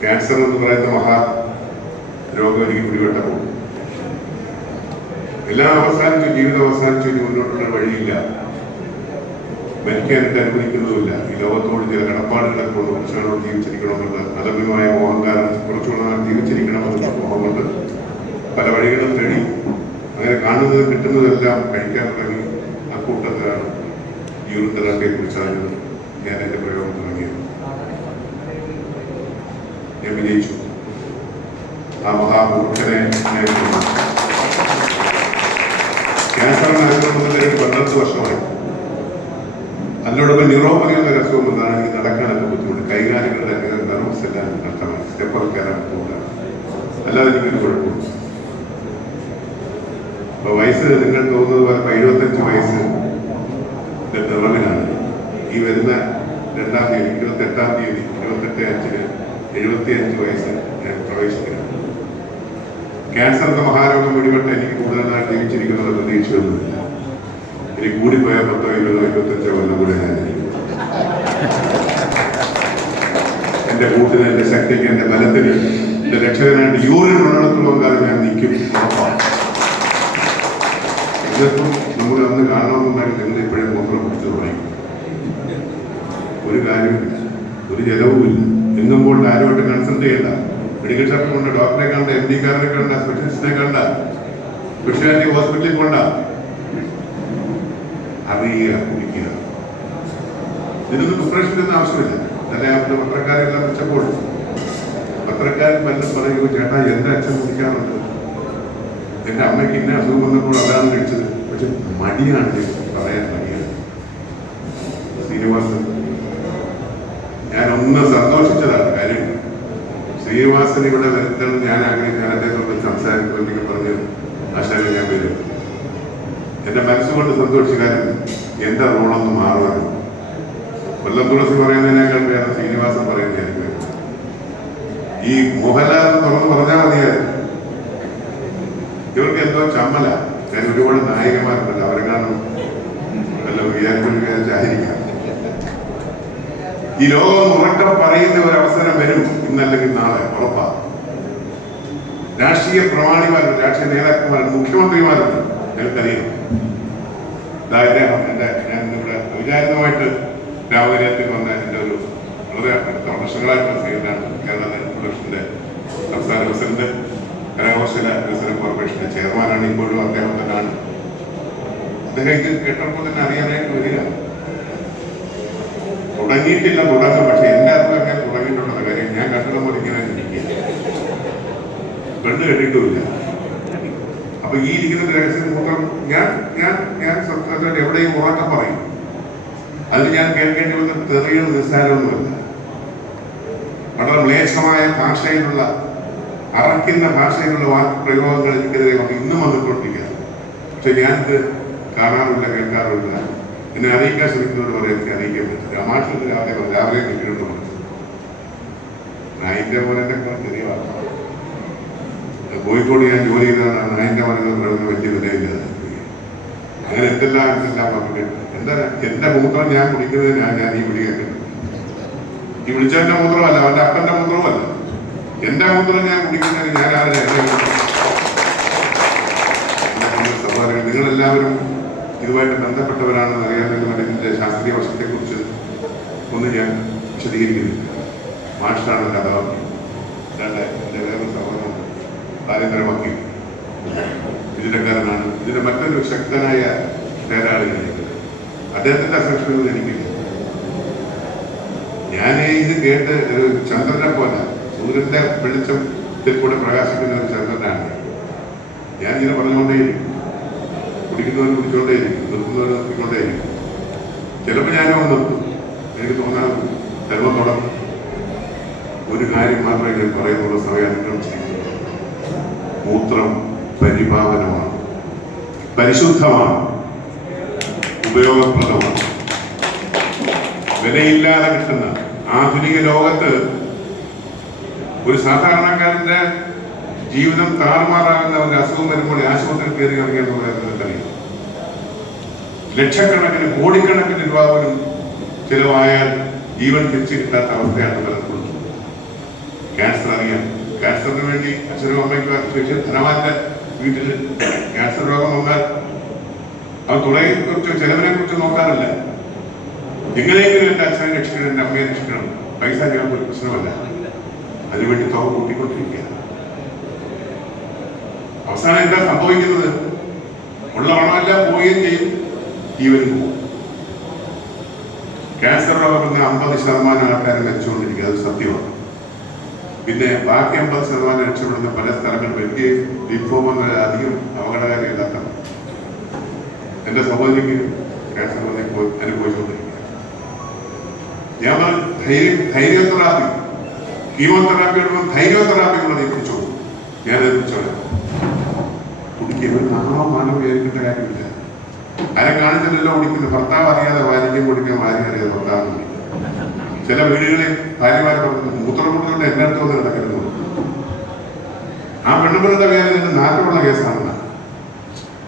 Cancer എന്ന് പറയുന്ന മഹാ രോഗം എനിക്ക് പിടിപെട്ടപ്പോൾ എല്ലാം അവസാനിച്ചു ജീവിതം അവസാനിച്ചു ഇനി മുന്നോട്ടുള്ള വഴിയില്ല. മരിക്കാനായിട്ട് അനുവദിക്കുന്നതുമില്ല. ഈ ലോകത്തോട് ചില കടപ്പാടുകളൊക്കെ കൊണ്ട് മനുഷ്യനോട് ജീവിച്ചിരിക്കണമെന്നുണ്ട്. മോഹം കാരണം കുറച്ചുകൂടെ ജീവിച്ചിരിക്കണമെന്നുള്ള മോഹം കൊണ്ട് പല വഴികളും തേടി അങ്ങനെ കാണുന്നത് കിട്ടുന്നതെല്ലാം കഴിക്കാൻ തുടങ്ങി അക്കൂട്ടത്തിലാണ് യൂറിൻ തെറാപ്പിയെ കുറിച്ചായിരുന്നു ഞാൻ എന്റെ പ്രയോഗം തുടങ്ങിയത് ഞാൻ വിജയിച്ചു ആ മഹാമൂർഖനെ. ക്യാൻസർ മുതൽ ഒരു പന്ത്രണ്ട് വർഷമായി. അതിനോടൊപ്പം ന്യൂറോപ്പതി എന്ന അസുഖം വന്നാണ് എനിക്ക് നടക്കാനൊക്കെ ബുദ്ധിമുട്ട്. കൈകാലുകളുടെ നെർവസ് എല്ലാം നഷ്ടമായി. സ്റ്റെപ്പൊക്കെ കയറാൻ പോകില്ല അല്ലാതെ എനിക്കൊരു കുഴപ്പമില്ല അപ്പൊ വയസ്സ് നിങ്ങൾ തോന്നുന്നത് പറയുമ്പോൾ എഴുപത്തഞ്ച് വയസ്സ് നിറവിനാണ് ഈ വരുന്ന രണ്ടാം തീയതി ഇരുപത്തെട്ടാം തീയതി ഇരുപത്തെട്ട് അഞ്ചിന് എഴുപത്തി വയസ്സിൽ വയസ്സ് ഞാൻ പ്രവേശിക്കുന്നത് ക്യാൻസർ എന്ന മഹാരോഗം പിടിപെട്ട് എനിക്ക് കൂടുതൽ നാൾ ജീവിച്ചിരിക്കുന്നത് പ്രതീക്ഷയൊന്നുമില്ല എനിക്ക് കൂടിപ്പോയ പത്തോ ഇരുപതോ ഇരുപത്തഞ്ചോ കൊല്ലം കൂടെ ഞാൻ. എന്റെ കൂട്ടിന് എന്റെ ശക്തിക്ക് എന്റെ ബലത്തിന് എന്റെ രക്ഷകനായിട്ട് യൂറിൻ ഉള്ളിടത്തോളം കാലം ഞാൻ നിൽക്കും. എന്നിട്ടും നമ്മൾ അന്ന് കാണണമെന്നുണ്ടെങ്കിൽ നിങ്ങൾ ഇപ്പോഴും മൂത്രം കുടിച്ചു തുടങ്ങി. ഒരു കാര്യമില്ല ഒരു ജലവുമില്ല. എങ്ങും കൊണ്ട് ആരുമായിട്ട് കൺസൾട്ട് ചെയ്യണ്ട. മെഡിക്കൽ ഷോപ്പിൽ കൊണ്ട് ഡോക്ടറെ കണ്ട എം ഡിക്കാരനെ കണ്ട സ്പെഷ്യലിസ്റ്റിനെ കണ്ട സ്പെഷ്യാലിറ്റി ഹോസ്പിറ്റലിൽ കൊണ്ട അറിയുക കുടിക്കുക ഇതിനൊന്നും പ്രിപ്പറേഷൻ ഒന്നും ആവശ്യമില്ല. അവരുടെ പത്രക്കാരെല്ലാം വെച്ചപ്പോൾ പത്രക്കാരൻ പലരും പറയുക ചേട്ടാ എന്റെ അച്ഛൻ കുടിക്കാറുണ്ട്. എന്റെ അമ്മയ്ക്ക് ഇന്ന അസുഖം വന്നപ്പോൾ അതാണ് കഴിച്ചത്. പക്ഷെ മടിയാണ് പറയാൻ മടിയാണ്. ശ്രീനിവാസൻ ഞാൻ ഒന്ന് സന്തോഷിച്ചതാണ്. കാര്യം ശ്രീനിവാസൻ ഇവിടെ വരുത്തണം ഞാൻ ആഗ്രഹിച്ച. അദ്ദേഹത്തോട് സംസാരിക്കുമെന്നൊക്കെ പറഞ്ഞു ആശാരി ഞാൻ വരും. എന്റെ മനസ്സുകൊണ്ട് സന്തോഷിക്കാനും എന്റെ റോളൊന്ന് മാറുവാനും. കൊല്ലം തുളസി പറയുന്നതിനേക്കാൾ വേറെ ശ്രീനിവാസൻ പറയുന്നത് എനിക്ക് ഈ മോഹൻലാൽ തുറന്ന് പറഞ്ഞാൽ മതിയായിരുന്നു. ഇവർക്ക് എന്തോ ചമ്മല. ഞാൻ ഒരുപാട് നായികമാരുണ്ടല്ലോ അവരെ കാണും വല്ല വിചാരിച്ചു വിചാരിച്ചായിരിക്കാം. ഈ ലോകം ഉറക്കം പറയുന്ന ഒരു അവസരം വരും ഇന്നല്ലെങ്കിൽ നാളെ. ഉറപ്പാ. രാഷ്ട്രീയ പ്രമാണിമാരുണ്ട് രാഷ്ട്രീയ നേതാക്കന്മാരുണ്ട് മുഖ്യമന്ത്രിമാരുണ്ട് ഞങ്ങൾക്കറിയാം അദ്ദേഹം എന്റെ ഞാൻ ഇവിടെ വിചാരിതമായിട്ട് രാമനിലയത്തിൽ വന്ന എന്റെ ഒരു വളരെ അടുത്ത വർഷങ്ങളായിട്ടുള്ള കേരള ഫെഡറേഷന്റെ സംസ്ഥാന പ്രസിഡന്റ് കരകൗശല വികസന കോർപ്പറേഷന്റെ ചെയർമാനാണ് ഇപ്പോഴും അദ്ദേഹം തന്നെയാണ്. അദ്ദേഹം ഇത് കേട്ടപ്പോൾ തന്നെ അറിയാനായിട്ട് തുടങ്ങിയിട്ടില്ല തുടക്കം പക്ഷെ എല്ലാവർക്കും അങ്ങനെ തുടങ്ങിയിട്ടുണ്ടെന്ന കാര്യം ഞാൻ കണ്ടത് പോലെ ഇങ്ങനെ പെണ്ണ് കെട്ടിട്ടുമില്ല. അപ്പൊ ഈ ഇരിക്കുന്ന രഹസ്യം മൂത്രം ഞാൻ ഞാൻ ഞാൻ സംസ്ഥാനത്തോട് എവിടെയും ഉറക്കം പറയും? അതിൽ ഞാൻ കേൾക്കേണ്ടി വന്ന തെറികൾ നിസ്സാരമൊന്നുമല്ല വളരെ മ്ലേച്ഛമായ ഭാഷയിലുള്ള അറക്കുന്ന ഭാഷയിലുള്ള വാക്ക് പ്രയോഗങ്ങൾ എനിക്കെതിരെ ഇന്നും വന്നിട്ടുണ്ടിരിക്കുക പക്ഷെ ഞാനിത് കാണാറില്ല കേൾക്കാറില്ല എന്നെ അറിയിക്കാൻ ശ്രമിക്കുന്നവർ പറയാൻ എനിക്ക് അറിയിക്കാൻ പറ്റും രാമാക്ഷത്തിൽ രാവിലെ പറഞ്ഞു, രാവിലെ കിട്ടിയിട്ടുണ്ട് പോലെ എന്റെ ചെറിയ കോഴിക്കോട് ഞാൻ ജോലി ചെയ്തതാണ് നായിന്റെ മരുന്ന് പറയുന്നത് വലിയ വിലയില്ല അങ്ങനെ എന്തെല്ലാം എന്തെല്ലാം നമുക്ക് എന്താ എന്റെ മൂത്രം ഞാൻ കുടിക്കുന്നത് ഞാൻ ഞാൻ ഈ വിളി കേൾക്കുന്നത്? ഈ വിളിച്ചവന്റെ മൂത്രമല്ല അവന്റെ അപ്പന്റെ മൂത്രവുമല്ല എന്റെ മൂത്രം ഞാൻ കുടിക്കുന്നത് ഞാൻ ആരുടെ നിങ്ങളെല്ലാവരും ഇതുമായിട്ട് ബന്ധപ്പെട്ടവരാണെന്ന് അറിയാമെങ്കിലും അദ്ദേഹത്തിന്റെ ശാസ്ത്രീയ വശത്തെക്കുറിച്ച് ഒന്ന് ഞാൻ വിശദീകരിക്കുന്നില്ല മാഷാണ് കഥാപാത്രം രണ്ട് എന്റെ വേറെ സഹോദരൻ രാജേന്ദ്ര വക്കീൽ ഇതിനക്കാരനാണ് ഇതിന്റെ മറ്റൊരു ശക്തനായ പേരാളികളുണ്ട് അദ്ദേഹത്തിന്റെ അസക്ഷനൊന്നും എനിക്കില്ല. ഞാൻ ഇത് കേട്ട് ഒരു ചന്ദ്രനെ പോലെ സൂര്യന്റെ വെളിച്ചത്തിൽ കൂടെ പ്രകാശിക്കുന്ന ഒരു ചന്ദ്രനാണ് ഞാൻ. ഇങ്ങനെ പറഞ്ഞുകൊണ്ടേയിരിക്കും. കുടിക്കുന്നവർ കുടിച്ചുകൊണ്ടേയിരിക്കും നിർത്തുന്നവർ നിർത്തിക്കൊണ്ടേയിരിക്കും ചിലപ്പോൾ ഞാനും നിർത്തും. എനിക്ക് തോന്നാൻ ചിലപ്പോൾ തുടങ്ങും ഒരു കാര്യം മാത്രമേ ഞാൻ പറയുന്നുള്ള സമയം അതിക്രമിച്ചിരിക്കുന്നു മൂത്രം പരിപാവനമാണ് പരിശുദ്ധമാണ്. ഉപയോഗപ്രദമാണ്. വിലയില്ലാതെ കിട്ടുന്ന ആധുനിക ലോകത്ത് ഒരു സാധാരണക്കാരന്റെ ജീവിതം താറുമാറാകുന്ന ഒരു അസുഖം വരുമ്പോൾ ആശുപത്രി കയറി ഇറങ്ങിയെന്ന് ലക്ഷക്കണക്കിന് കോടിക്കണക്കിന് രൂപ പോലും ചിലവായാൽ ജീവൻ തിരിച്ചു കിട്ടാത്ത അവസ്ഥയാണ് പലപ്പോഴും. ക്യാൻസർ അറിയാം. ക്യാൻസറിന് വേണ്ടി അച്ഛനും അമ്മയ്ക്കും അത്യാവശ്യം ധനമാറ്റ വീട്ടിൽ ക്യാൻസർ രോഗം വന്നാൽ അവർ തുളയെ കുറിച്ച് ചെലവിനെ കുറിച്ച് നോക്കാറില്ല. എങ്ങനെയെങ്കിലും എന്റെ അച്ഛനെ രക്ഷിക്കണം എന്റെ അമ്മയെ രക്ഷിക്കണം. പൈസ ഞങ്ങൾക്ക് ഒരു പ്രശ്നമല്ല. അതിനുവേണ്ടി തുക കൂട്ടിക്കൊണ്ടിരിക്കുക അവസാനം എന്താ സംഭവിക്കുന്നത്? ഉള്ള പണമെല്ലാം പോവുകയും ചെയ്യും. ജീവനും പോകും. ക്യാൻസർ രോഗത്തിന് അമ്പത് ശതമാനം ആൾക്കാർ മരിച്ചുകൊണ്ടിരിക്കുക അത് സത്യമാണ്. പിന്നെ ബാക്കി അമ്പത് ശതമാനം രക്ഷപ്പെടുന്ന പല സ്ഥലങ്ങളിൽ എനിക്ക് ലിംഫോമ അധികം അപകടകാരിയല്ലാത്ത എന്റെ സഹോദരിക്ക് ക്യാൻസർ അനുഭവിച്ചുകൊണ്ടിരിക്കുക ഞാൻ ധൈര്യം ധൈര്യോതെറാപ്പി കീമോതെറാപ്പി എടുക്കുമ്പോൾ ധൈര്യോതെറാപ്പി കൂടെ കുറിച്ചു ഞാനത് കുറിച്ചോളാം കുടിക്കുക. നാമമാണ് നാമോ കാര്യമില്ല. ആരെ കാണിച്ചില്ലല്ലോ കുടിക്കുന്നത് ഭർത്താവ് അറിയാതെ ഭാര്യയ്ക്കും കുടിക്കാൻ ഭാര്യ അറിയാതെ ഭർത്താവ് ചില വീടുകളിൽ ഭാര്യമാരെ പറഞ്ഞു മൂത്രം കൊടുത്തുകൊണ്ട് എന്റെ അടുത്ത് വന്ന് കിടക്കരുത് ആ പെണ്ണുങ്ങളുടെ പേരിൽ നിന്ന് നാട്ടമുള്ള കേസാണ്.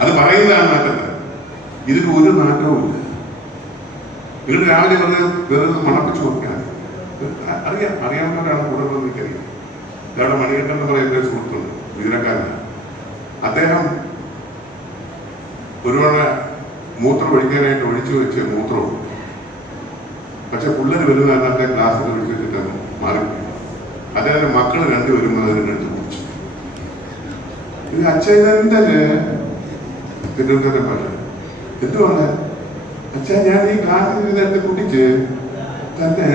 അത് പറയുന്നതാണ് നാട്ടത്തെ ഇതിന് ഒരു നാട്ടവും ഇല്ല. വീട് രാവിലെ വന്ന് വെറുതെ മണപ്പിച്ച് നോക്കിയാൽ അ- അറിയാം അറിയാവുന്നവരാണ് കൂടുതൽ എനിക്കറിയാം. ഇതവിടെ മണികണ്ഠൻ എന്ന് പറയുന്ന സുഹൃത്തുണ്ട് വിവരക്കാരനാണ് അദ്ദേഹം ഒരുപാട് മൂത്രം ഒഴിക്കാനായിട്ട് ഒഴിച്ചു വെച്ച് മൂത്രവും. പക്ഷെ പുള്ളര് വരുന്ന അന്നത്തെ ഗ്ലാസ്സിൽ ഒഴിച്ചു വെച്ചിട്ട് മാറി അതേപോലെ മക്കൾ രണ്ടു വരുമ്പോൾ അതിന് രണ്ട് കുടിച്ചു. ഇത് അച്ഛനെന്തല്ലേ തിരുവനന്തപുരം ഭാഷ എന്തുകൊണ്ട് അച്ഛാ ഞാൻ ഈ ഗ്ലാസ്സിൽ ഇരുന്നിട്ട് കുടിച്ച് തന്നെ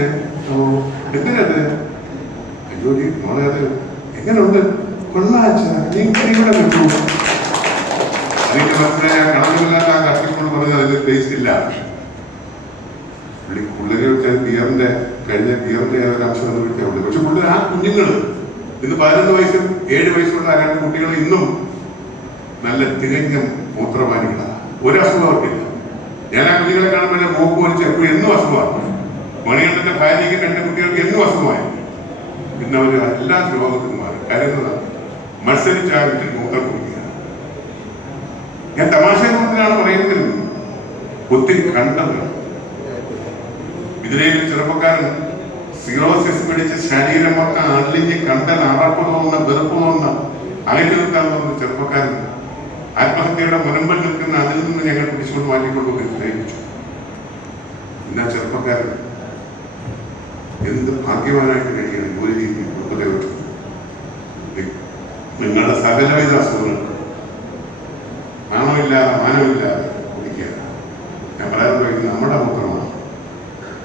എന്തിനത് അയ്യോ ഈ മോളെ അത് എങ്ങനെയുണ്ട് കൊള്ളാം നീ കൂടെ വെക്കൂ അതിന്റെ മനസ്സിലായ പറഞ്ഞത് ഇല്ല. പുള്ളി പുള്ളിനെ വെച്ചാൽ ബിയറിന്റെ കഴിഞ്ഞ ബിയറിന്റെ ഒരു അംശം അനുഭവിക്കാൻ പറ്റില്ല പക്ഷെ പുള്ളി ആ കുഞ്ഞുങ്ങൾ ഇന്ന് പതിനൊന്ന് വയസ്സും ഏഴ് വയസ്സുള്ള രണ്ട് കുട്ടികൾ ഇന്നും നല്ല തികഞ്ഞ മൂത്രമാനികളാണ് ഒരു അവർക്കില്ല. ഞാൻ ആ കുഞ്ഞുങ്ങളെ കാണുമ്പോൾ മൂക്ക് വലിച്ച് എപ്പോഴും എന്നും അസുഖമാണ്. മണികണ്ഠന്റെ ഭാര്യയ്ക്ക് രണ്ട് കുട്ടികൾക്ക് എന്നും അസുഖമായി. ഇന്ന് അവർ എല്ലാ രോഗത്തിനും മാറി. കരുതുന്നതാണ് മത്സരിച്ച് മൂത്രം കുടിക്കുക ഞാൻ തമാശ രൂപത്തിലാണ് പറയുന്നത്. ഒത്തിരി കണ്ടത് ഇതിലെ ചെറുപ്പക്കാരൻ സിറോസിസ് പിടിച്ച് ശരീരമൊക്കെ അള്ളിഞ്ഞ് കണ്ടൽ അറപ്പ് തോന്നുന്ന വെറുപ്പ് തോന്നുന്ന അകറ്റി നിർത്താൻ തോന്നുന്ന ചെറുപ്പക്കാരൻ ആത്മഹത്യയുടെ മുനമ്പിൽ നിൽക്കുന്ന അതിൽ നിന്ന് ഞങ്ങൾ പിടിച്ചുകൊണ്ട് മാറ്റിക്കൊണ്ടുപോയി സ്നേഹിച്ചു. എന്നാ ചെറുപ്പക്കാരൻ എന്ത് ഭാഗ്യവാനായിട്ട് കഴിയാൻ ജോലി കുടുംബത്തെ വിട്ടു. നിങ്ങളുടെ സകലവിധ അസുഖങ്ങൾ നാണമില്ലാതെ മാനമില്ലാതെ പറയാൻ പറയുന്നത് നമ്മുടെ പുത്രമാണ്.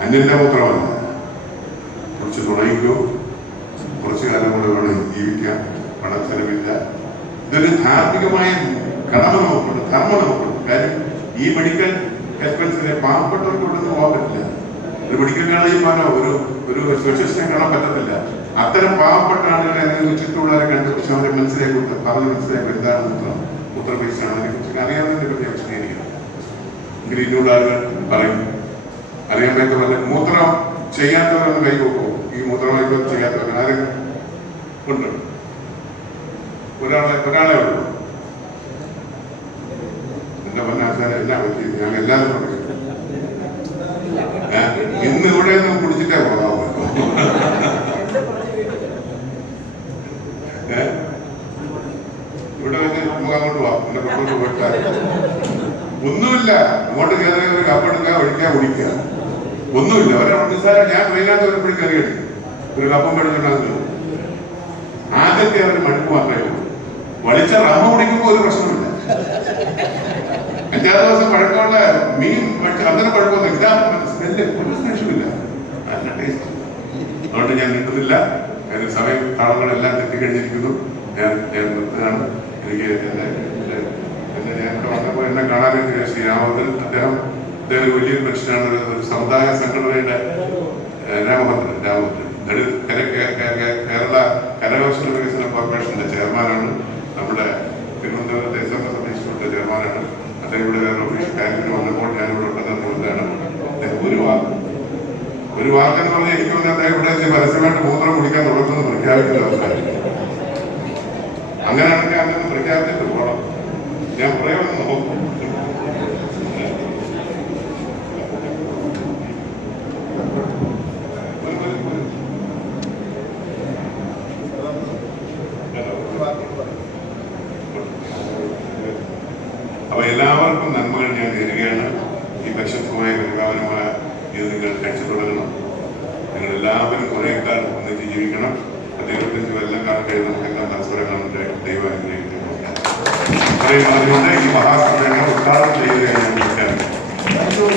അന്യന്റെ മൂത്രമല്ല കുറച്ച് തുണയിക്കോ. കുറച്ച് കാലം കൂടെ വേണം ജീവിക്കാം പണച്ചെലവില്ല ഇതൊരു ധാർമ്മികമായ കടമ നമുക്കുണ്ട്. ധർമ്മം നമുക്കുണ്ട്. കാര്യം ഈ മെഡിക്കൽ എക്സ്പെൻസിനെ പാവപ്പെട്ടവർക്ക് ഇവിടെ നിന്ന് പോകാൻ പറ്റില്ല. ഒരു മെഡിക്കൽ പോകാനോ ഒരു ഒരു സ്പെഷ്യലിസ്റ്റിനെ കാണാൻ പറ്റത്തില്ല. അത്തരം പാവപ്പെട്ട ആളുകളെ അല്ലെങ്കിൽ ചുറ്റുമുള്ളവരെ പക്ഷെ അവരെ മനസ്സിലാക്കി പറഞ്ഞ് മനസ്സിലാക്കി എന്താണ് പുത്രം മൂത്രപേശാണ് അതിനെ കുറിച്ച് അറിയാവുന്നതിനെ പറ്റി ഇനിയുള്ള ആളുകൾ പറയും. അറിയാൻ പറ്റുന്ന പോലെ മൂത്രം ചെയ്യാത്തവരൊന്ന് കൈ നോക്കൂ ഈ മൂത്രമായിട്ട് ചെയ്യാത്തവർ ആരും? ഉണ്ട്. ഒരാളെ ഒരാളെ ഉള്ളൂ. എന്റെ പൊന്നാശാല എല്ലാം പറ്റി? ഞാൻ എല്ലാവരും പറയും? ഇന്ന് ഇവിടെ നിന്ന് കുടിച്ചിട്ടേ പോകാവൂ. ഏ? ഇവിടെ വെച്ച് നമുക്ക് അങ്ങോട്ട് പോവാം എന്റെ കൊണ്ടോട്ട് പോയിട്ടാൽ ഒന്നുമില്ല. അങ്ങോട്ട് കയറി ഒരു കപ്പെടുക്കുക ഒഴിക്കുക കുടിക്കുക. ഒന്നുമില്ല. അവരെ നിസ്സാരം ഞാൻ ട്രെയിനകത്ത് വരുമ്പോഴും കയറിയത് ഒരു കപ്പം മേടിച്ചിട്ടുണ്ടെങ്കിൽ ആദ്യത്തെ അവർ മടുപ്പ് മാത്രമേ ഉള്ളൂ. വളിച്ച റമ്മ കുടിക്കുമ്പോൾ ഒരു പ്രശ്നമില്ല. അഞ്ചാറ് ദിവസം പഴക്കമുള്ള മീൻ അന്നേരം പഴക്കമൊന്നും ഇതാ സ്മെല്ല്. ഒരു സ്പെഷ്യമില്ല നല്ല ടേസ്റ്റ് അതുകൊണ്ട് ഞാൻ കിട്ടുന്നില്ല അതിന് സമയം താളങ്ങളെല്ലാം തെറ്റിക്കഴിഞ്ഞിരിക്കുന്നു ഞാൻ ഞാൻ നിർത്തുകയാണ്. എനിക്ക് ഞാൻ ഇവിടെ വന്നപ്പോൾ എന്നെ കാണാനൊക്കെ ശ്രീ രാമത്തിൽ അദ്ദേഹം അദ്ദേഹം ഒരു വലിയൊരു മനുഷ്യനാണ്. ഒരു- സമുദായ സംഘടനയുടെ രാമഭദ്രൻ രാമഭദ്രൻ ദളിത് കേരള കരകൗശല വികസന കോർപ്പറേഷന്റെ ചെയർമാനാണ്. നമ്മുടെ തിരുവനന്തപുരത്തെ എസ് എം ചെയർമാനാണ്. അദ്ദേഹം ഇവിടെ വേറെ ഒഫീഷ്യൽ കാര്യത്തിന് വന്നപ്പോൾ ഞാൻ ഇവിടെ ഉണ്ടെന്ന് പറഞ്ഞതാണ് അദ്ദേഹം ഒരു വാക്ക് ഒരു വാക്കെന്ന് പറഞ്ഞാൽ എനിക്ക് തോന്നുന്നു അദ്ദേഹം ഇവിടെ പരസ്യമായിട്ട് മൂത്രം കുടിക്കാൻ തുടങ്ങുമെന്ന് പ്രഖ്യാപിക്കുന്ന അവസരം ഞാൻ പറയണം നോക്കും അപ്പൊ എല്ലാവർക്കും നന്മകൾ ഞാൻ തരികയാണ് ഈ വിശപ്പുമായി പരിഹാരമായ ഇത് നിങ്ങൾ കഴിച്ചു നിങ്ങൾ എല്ലാവരും കുറേ കാലം ഒന്നിച്ച് ജീവിക്കണം. അദ്ദേഹത്തിന്റെ വല്ലം കാലം കഴിയുന്ന നമുക്കെല്ലാം മനസ്സുരങ്ങളുണ്ട് ദൈവം അനുഗ്രഹിക്കുക ముప్పై మంది కూడా ఈ మహాసభను ఉత్సాహం చేయలేదని చెప్పారు